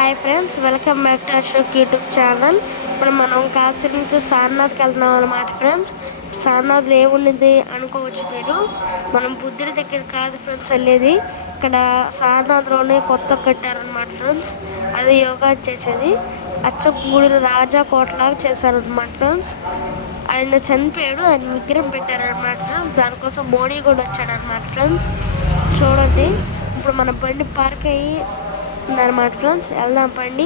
Hi friends, welcome back to Ashok YouTube channel. ఇప్పుడు మనం కాశీ నుంచి సారనాథ్కి వెళ్తున్నాం అనమాట ఫ్రెండ్స్. సారనాథ్లో ఏముండింది అనుకోవచ్చు మీరు. మనం బుద్ధుడి దగ్గర కాదు ఫ్రెండ్స్ వెళ్ళేది. ఇక్కడ సారనాథ్లోనే కొత్త కట్టారనమాట ఫ్రెండ్స్. అది యోగా చేసేది. అచ్చం గుడి రాజా కోటలాగా చేశారనమాట ఫ్రెండ్స్. ఆయన చనిపోయాడు, ఆయన విగ్రహం పెట్టారనమాట ఫ్రెండ్స్. దానికోసం మోడీ కూడా వచ్చాడనమాట ఫ్రెండ్స్. చూడండి, ఇప్పుడు మన బండి పార్క్ అయ్యి ఉందన్నమాట ఫ్రెండ్స్. వెళ్దాం పండి.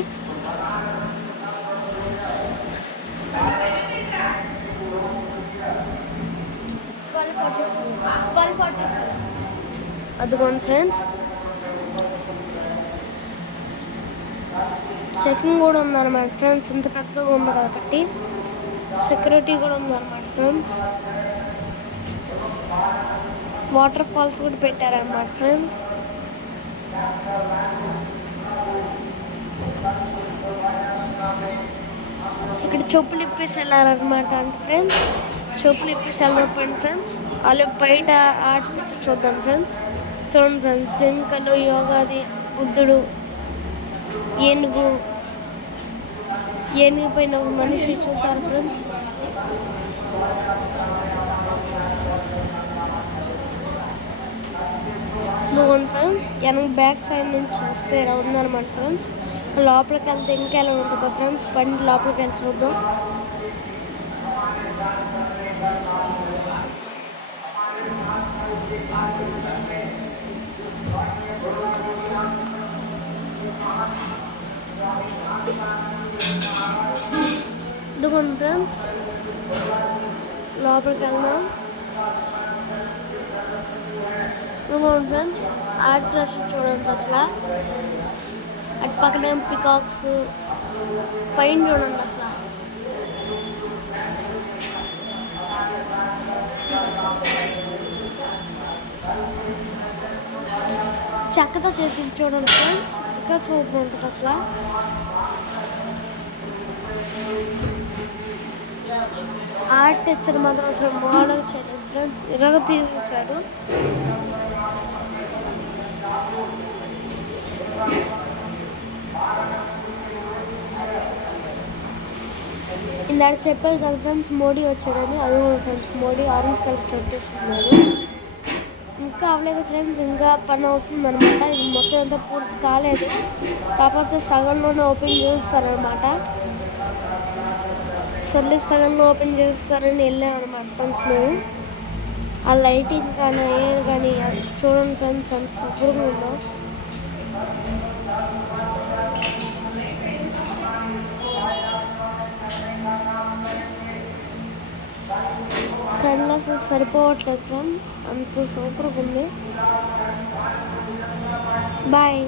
అదిగోండి ఫ్రెండ్స్, చెకింగ్ కూడా ఉందన్నమాట ఫ్రెండ్స్. ఇంత పెద్దగా ఉంది కాబట్టి సెక్యూరిటీ కూడా ఉందన్నమాట ఫ్రెండ్స్. వాటర్ ఫాల్స్ కూడా పెట్టారన్నమాట ఫ్రెండ్స్. ఇక్కడ చెప్పులు ఇప్పేసి వెళ్ళారనమాట అంటే ఫ్రెండ్స్. చెప్పులు ఇప్పేసి వెళ్దాం ఫ్రెండ్స్. వాళ్ళు బయట ఆర్ట్ పిక్చర్ చూద్దాం ఫ్రెండ్స్. చూడండి ఫ్రెండ్స్, జింకలు, యోగాది, బుద్ధుడు, ఏనుగు పైన ఒక మనిషి చూసారు ఫ్రెండ్స్. ఇదిగోండి ఫ్రెండ్స్, వెనక బ్యాక్ సైడ్ నుంచి చూస్తే ఇలా ఉందన్నమాట ఫ్రెండ్స్. లోపలికి వెళ్తే ఇంకా ఎలా ఉంటుందో ఫ్రెండ్స్. బండి లోపలికి వెళ్ళి చూద్దాం. ఇదిగోండి ఫ్రెండ్స్, లోపలికి వెళ్దాం. ఇదిగోండి ఫ్రెండ్స్, ఆర్ట్ డ్రెస్ చూడండి. అసలు అటు పక్కన పికాక్స్, పైన చూడండి అసలు. చెక్కతో చేసి చూడండి ఫ్రెండ్స్, ఇంకా సూపర్ ఉంటుంది అసలు. ఆర్ట్ టెక్చర్ మాత్రం అసలు మోడల్ చేయలేదు ఫ్రెండ్స్, ఇలాగ తీసేసారు. ఇందాక చెప్పారు కదా ఫ్రెండ్స్, మోడీ వచ్చాడని. అది friends, Modi orange colour shirt వేసుకున్నాడు. ఇంకా అవ్వలేదు ఫ్రెండ్స్, ఇంకా పని అవుతుంది అనమాట. ఇది మొత్తం అంతా పూర్తి కాలేదు, కాకపోతే సగంలోనే ఓపెన్ చేస్తారనమాట. సర్లే, సగంలో ఓపెన్ చేస్తారని వెళ్ళామన్నమాట ఫ్రెండ్స్ మేము. ఆ లైటింగ్ కానీ ఎయిర్ కానీ చూడండి ఫ్రెండ్స్, అంత సూపర్గా ఉందో. కళ్ళు అసలు సరిపోవట్లేదు ఫ్రెండ్స్, అంత సూపర్గా ఉంది. బాయ్.